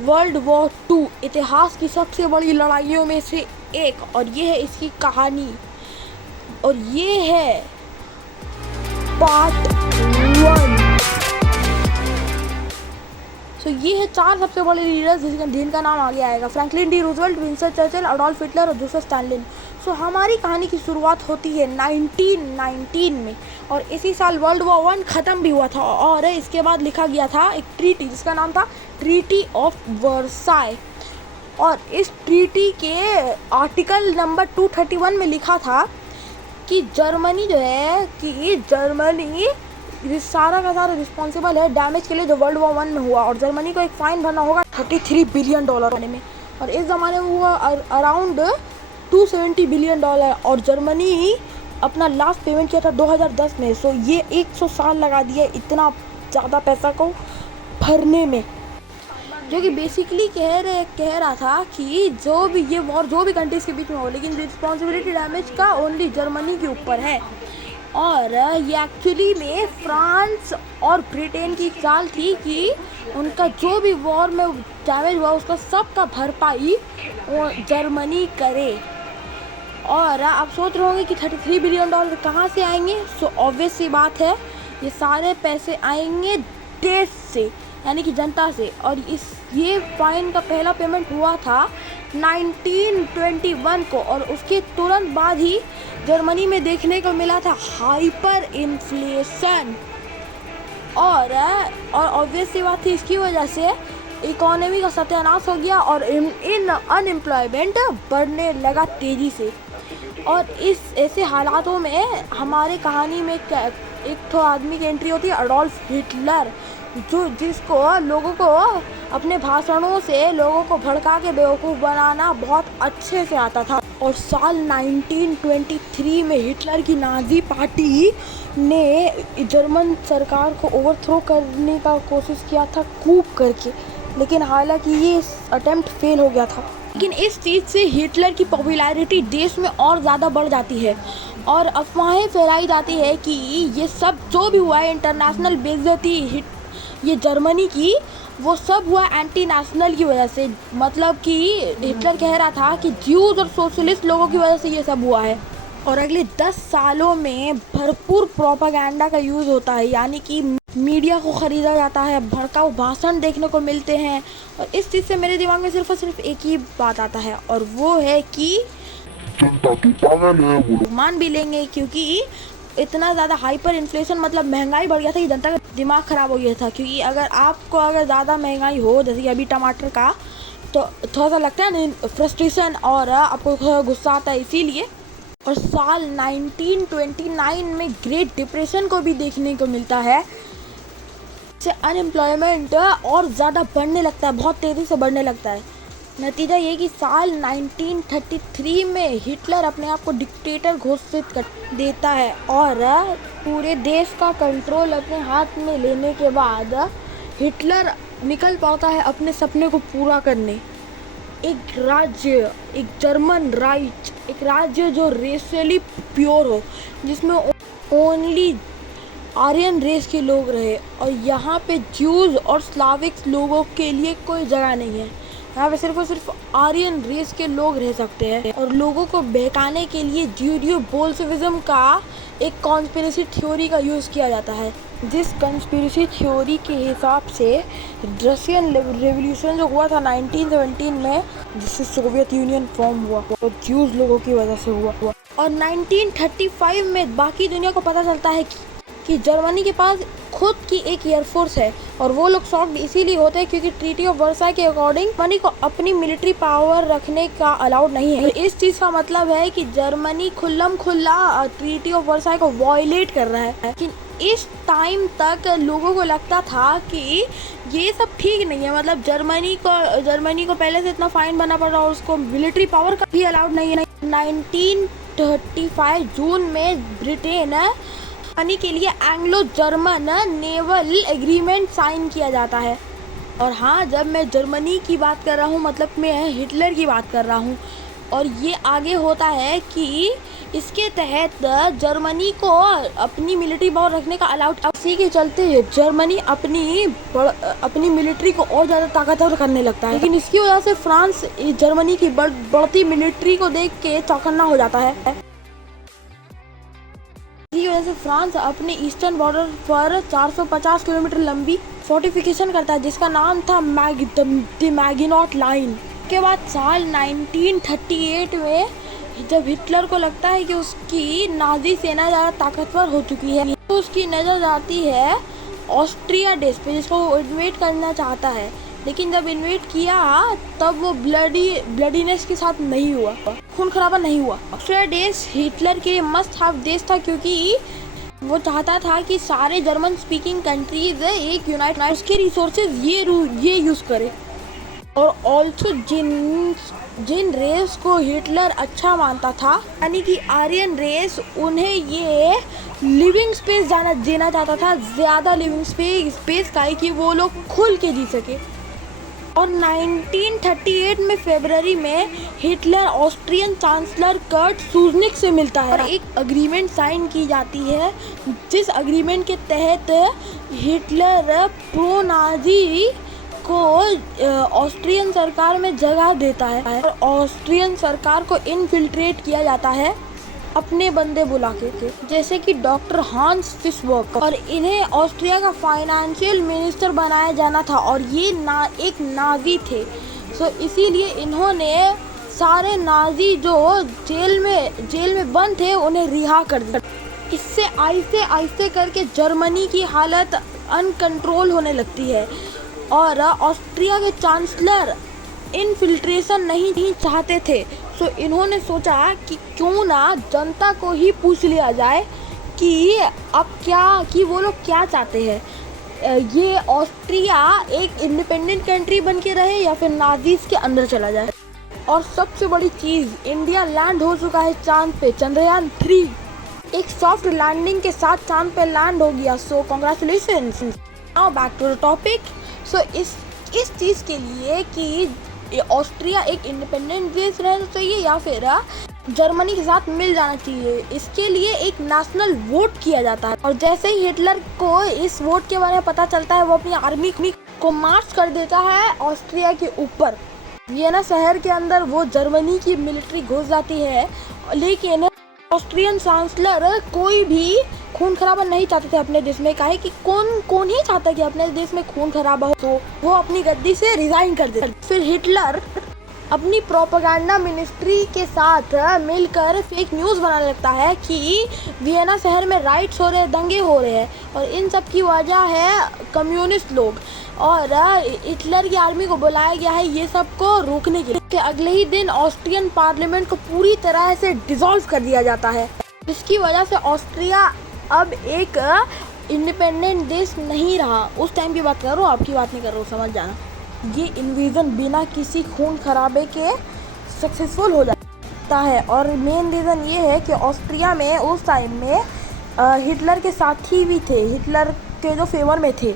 World war 2 इतिहास की सबसे बड़ी लड़ाइयों में से एक, और ये है इसकी कहानी, और ये है पार्ट 1। सो ये है 4 सबसे बड़े लीडर्स जिनका नाम आगे आएगा: Franklin D Roosevelt, Winston Churchill, Adolf Hitler और जोसेफ स्टालिन। सो हमारी कहानी की शुरुआत होती है 1919 में, और इसी साल वर्ल्ड वॉर 1 ख़त्म भी हुआ था, और इसके बाद लिखा गया था एक ट्रीटी जिसका नाम था ट्रीटी ऑफ वर्साई। और इस ट्रीटी के आर्टिकल नंबर 231 में लिखा था कि जर्मनी जो है कि जर्मनी सारा का सारा रिस्पॉन्सिबल है डैमेज के लिए जो वर्ल्ड वॉर 1 में हुआ, और जर्मनी को एक फ़ाइन भरना होगा $33 बिलियन में, और इस ज़माने में हुआ अराउंड $270 बिलियन, और जर्मनी अपना लास्ट पेमेंट किया था 2010 में। सो ये 100 साल लगा दिया इतना ज़्यादा पैसा को भरने में, जो कि बेसिकली कह रहा था कि जो भी ये वॉर जो भी कंट्रीज़ के बीच में हो, लेकिन रिस्पॉन्सिबिलिटी डैमेज का ओनली जर्मनी के ऊपर है। और ये एक्चुअली में फ्रांस और ब्रिटेन की चाल थी कि उनका जो भी वॉर में डैमेज हुआ उसका सबका भरपाई जर्मनी करे। और आप सोच रहे होंगे कि $33 बिलियन कहाँ से आएंगे। सो ऑब्वियस सी बात है, ये सारे पैसे आएंगे देश से, यानी कि जनता से। और ये फाइन का पहला पेमेंट हुआ था 1921 को, और उसके तुरंत बाद ही जर्मनी में देखने को मिला था हाइपर इन्फ्लेशन। और ऑब्वियस सी बात थी, इसकी वजह से इकोनॉमी का सत्यानाश हो गया और इन अनएम्प्लॉयमेंट बढ़ने लगा तेज़ी से। और इस ऐसे हालातों में हमारे कहानी में एक तो आदमी की एंट्री होती है, एडोल्फ हिटलर, जिसको लोगों को अपने भाषणों से लोगों को भड़का के बेवकूफ़ बनाना बहुत अच्छे से आता था। और साल 1923 में हिटलर की नाज़ी पार्टी ने जर्मन सरकार को ओवरथ्रो करने का कोशिश किया था कूप करके, लेकिन हालांकि ये अटेम्प्ट फेल हो गया था। लेकिन इस चीज़ से हिटलर की पॉपुलैरिटी देश में और ज़्यादा बढ़ जाती है, और अफवाहें फैलाई जाती है कि ये सब जो भी हुआ है, इंटरनेशनल बेइज्जती ये जर्मनी की, वो सब हुआ एंटी नेशनल की वजह से। मतलब कि हिटलर कह रहा था कि ज्यूज और सोशलिस्ट लोगों की वजह से ये सब हुआ है। और अगले 10 सालों में भरपूर प्रोपागेंडा का यूज़ होता है, यानी कि मीडिया को ख़रीदा जाता है, भड़काऊ भाषण देखने को मिलते हैं। और इस चीज़ से मेरे दिमाग में सिर्फ और सिर्फ एक ही बात आता है, और वो है कि जनता की पागल है। मान भी लेंगे, क्योंकि इतना ज़्यादा हाइपर इन्फ्लेशन मतलब महंगाई बढ़ गया था कि जनता का दिमाग ख़राब हो गया था। क्योंकि अगर ज़्यादा महंगाई हो, जैसे कि अभी टमाटर का, तो थोड़ा सा लगता है ना फ्रस्ट्रेशन, और आपको थोड़ा गुस्सा आता है इसीलिए। और साल 1929 में ग्रेट डिप्रेशन को भी देखने को मिलता है, से अनएम्प्लॉयमेंट और ज़्यादा बढ़ने लगता है, बहुत तेज़ी से बढ़ने लगता है। नतीजा ये कि साल 1933 में हिटलर अपने आप को डिक्टेटर घोषित कर देता है, और पूरे देश का कंट्रोल अपने हाथ में लेने के बाद हिटलर निकल पड़ता है अपने सपने को पूरा करने। एक राज्य, एक जर्मन राइट, एक राज्य जो रेशियली प्योर हो, जिसमें ओनली आर्यन रेस के लोग रहे, और यहाँ पे ज्यूज और स्लाविक लोगों के लिए कोई जगह नहीं है। यहाँ पे सिर्फ और सिर्फ आर्यन रेस के लोग रह सकते हैं। और लोगों को बहकाने के लिए ज्यूडियो बोल्शेविज्म का एक कॉन्स्पिरेसी थ्योरी का यूज़ किया जाता है, जिस कॉन्स्पिरेसी थ्योरी के हिसाब से रशियन रेवोल्यूशन जो हुआ था 1917 में, जिससे सोवियत यूनियन फॉर्म हुआ, वो ज्यूज लोगों की वजह से हुआ। और 1935 में बाकी दुनिया को पता चलता है कि जर्मनी के पास खुद की एक एयरफोर्स है, और वो लोग शॉक्ड इसीलिए होते हैं क्योंकि ट्रीटी ऑफ वर्साई के अकॉर्डिंग जर्मनी को अपनी मिलिट्री पावर रखने का अलाउड नहीं है। इस चीज़ का मतलब है कि जर्मनी खुल्ला ट्रीटी ऑफ वर्साई को वायलेट कर रहा है। लेकिन इस टाइम तक लोगों को लगता था कि ये सब ठीक नहीं है, मतलब जर्मनी को पहले से इतना फाइन भरना पड़ रहा है और उसको मिलिट्री पावर का भी अलाउड नहीं है। 1935 जून में ब्रिटेन के लिए Anglo German naval agreement sign किया जाता है। और हाँ, जब मैं जर्मनी की बात कर रहा हूँ मतलब मैं हिटलर की बात कर रहा हूँ। और ये आगे होता है कि इसके तहत जर्मनी को अपनी मिलिट्री पावर रखने का अलाउड। इसी के चलते जर्मनी अपनी मिलिट्री को और ज़्यादा ताकतवर करने लगता है, लेकिन इसकी वजह से फ्रांस जर्मनी की बढ़ती मिलिट्री को देख के चौकन्ना हो जाता है। इसी वजह से फ्रांस अपने ईस्टर्न बॉर्डर पर 450 किलोमीटर लंबी फोर्टिफिकेशन करता है, जिसका नाम था मैगिनॉट लाइन। के बाद साल 1938 में जब हिटलर को लगता है कि उसकी नाजी सेना ज़्यादा ताकतवर हो चुकी है, तो उसकी नज़र जाती है ऑस्ट्रिया देश पे, जिसको वो इन्वेट करना चाहता है। लेकिन जब इन्वेट किया तब वो ब्लडीनेस के साथ नहीं हुआ, खून खराबा नहीं हुआ। ऑस्ट्रिया देश हिटलर के लिए मस्ट हैव देश था, क्योंकि वो चाहता था कि सारे जर्मन स्पीकिंग कंट्रीज एक यूनाइटेड उसके रिसोर्सेज ये यूज़ करे। और ऑल्सो जिन रेस को हिटलर अच्छा मानता था, यानी कि आर्यन रेस, उन्हें ये लिविंग स्पेस देना चाहता था, ज़्यादा लिविंग स्पेस का, कि वो लोग खुल के जी सके। और 1938 में फरवरी में हिटलर ऑस्ट्रियन चांसलर कर्ट सूजनिक से मिलता है और एक अग्रीमेंट साइन की जाती है, जिस अग्रीमेंट के तहत हिटलर प्रो नाजी को ऑस्ट्रियन सरकार में जगह देता है और ऑस्ट्रियन सरकार को इनफिल्ट्रेट किया जाता है अपने बंदे बुला के, जैसे कि डॉक्टर हांस फिशबर्ग, और इन्हें ऑस्ट्रिया का फाइनेंशियल मिनिस्टर बनाया जाना था और ये एक नाजी थे। सो इसीलिए इन्होंने सारे नाजी जो जेल में बंद थे उन्हें रिहा कर दिया। इससे आहिस्ते आहिस्ते करके जर्मनी की हालत अनकंट्रोल होने लगती है और ऑस्ट्रिया के चांसलर इनफिल्ट्रेशन नहीं चाहते थे। सो इन्होंने सोचा कि क्यों ना जनता को ही पूछ लिया जाए कि वो लोग क्या चाहते हैं, ये ऑस्ट्रिया एक इंडिपेंडेंट कंट्री बन के रहे या फिर नाजीज के अंदर चला जाए। और सबसे बड़ी चीज़, इंडिया लैंड हो चुका है चांद पे। चंद्रयान 3 एक सॉफ्ट लैंडिंग के साथ चांद पे लैंड हो गया। So congratulations. Now back to the topic. So इस चीज़ के लिए कि ऑस्ट्रिया एक इंडिपेंडेंट देश रहना चाहिए या फिर जर्मनी के साथ मिल जाना चाहिए, इसके लिए एक नेशनल वोट किया जाता है। और जैसे ही हिटलर को इस वोट के बारे में पता चलता है, वो अपनी आर्मी को मार्च कर देता है ऑस्ट्रिया के ऊपर। वियना शहर के अंदर वो जर्मनी की मिलिट्री घुस जाती है, लेकिन ऑस्ट्रियन चांसलर कोई भी खून खराबा नहीं चाहते थे अपने देश में। काहे कि कौन ही चाहता कि अपने देश में खून खराबा हो, तो वो अपनी गद्दी से रिजाइन कर देते। फिर हिटलर अपनी प्रोपेगेंडा मिनिस्ट्री के साथ मिलकर फेक न्यूज़ बनाने लगता है कि वियना शहर में राइट्स हो रहे हैं, दंगे हो रहे हैं और इन सब की वजह है कम्युनिस्ट लोग। और हिटलर की आर्मी को बुलाया गया है ये सब को रोकने के लिए। अगले ही दिन ऑस्ट्रियन पार्लियामेंट को पूरी तरह से डिसॉल्व कर दिया जाता है, जिसकी वजह से ऑस्ट्रिया अब एक इंडिपेंडेंट देश नहीं रहा। उस टाइम की बात कर रहा हूँ, आपकी बात नहीं कर रहा हूँ, समझ जाना। ये इन्वेजन बिना किसी खून खराबे के सक्सेसफुल हो जाता है। और मेन रीज़न ये है कि ऑस्ट्रिया में उस टाइम में हिटलर के साथी भी थे, हिटलर के जो फेवर में थे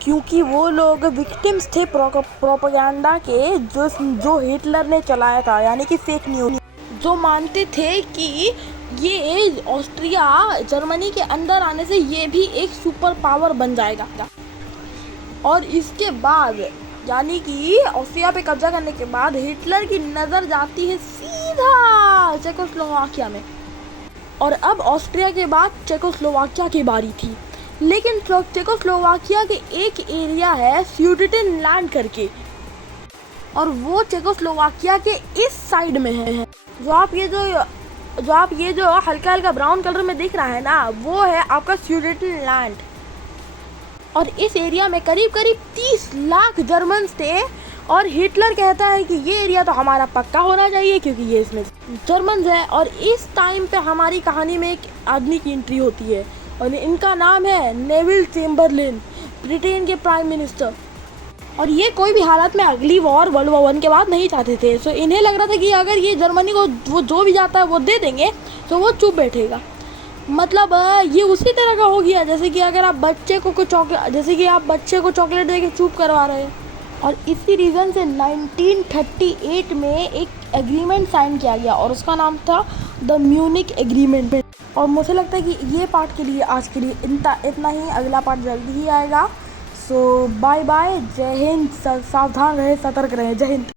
क्योंकि वो लोग विक्टिम्स थे प्रोपेगेंडा के जो हिटलर ने चलाया था, यानी कि फेक न्यूज़, जो मानते थे कि ये ऑस्ट्रिया जर्मनी के अंदर आने से ये भी एक सुपर पावर बन जाएगा। और इसके बाद यानी कि ऑस्ट्रिया पे कब्जा करने के बाद हिटलर की नज़र जाती है सीधा चेकोस्लोवाकिया में। और अब ऑस्ट्रिया के बाद चेकोस्लोवाकिया की बारी थी, लेकिन चेकोस्लोवाकिया के एक एरिया है सुडेटेनलैंड करके, और वो चेकोस्लोवाकिया के इस साइड में है। जो आप ये जो हल्का हल्का ब्राउन कलर में दिख रहा है ना, वो है आपका सुडेटेनलैंड। और इस एरिया में करीब 30 लाख जर्मन्स थे। और हिटलर कहता है कि ये एरिया तो हमारा पक्का होना चाहिए क्योंकि ये इसमें जर्मन्स है। और इस टाइम पे हमारी कहानी में एक आदमी की एंट्री होती है और इनका नाम है नेविल चेम्बरलेन, ब्रिटेन के प्राइम मिनिस्टर। और ये कोई भी हालत में अगली वॉर वर्ल्ड वॉर 1 के बाद नहीं चाहते थे। सो इन्हें लग रहा था कि अगर ये जर्मनी को वो जो भी जाता है वो दे देंगे तो वो चुप बैठेगा। मतलब ये उसी तरह का हो गया जैसे कि अगर आप बच्चे को चॉकलेट दे के चुप करवा रहे हैं। और इसी रीज़न से 1938 में एक एग्रीमेंट साइन किया गया और उसका नाम था द म्यूनिक एग्रीमेंट। और मुझे लगता है कि ये पार्ट के लिए आज के लिए इतना ही। अगला पार्ट जल्दी ही आएगा। सो बाय बाय, जय हिंद। सावधान रहे, सतर्क रहे। जय हिंद।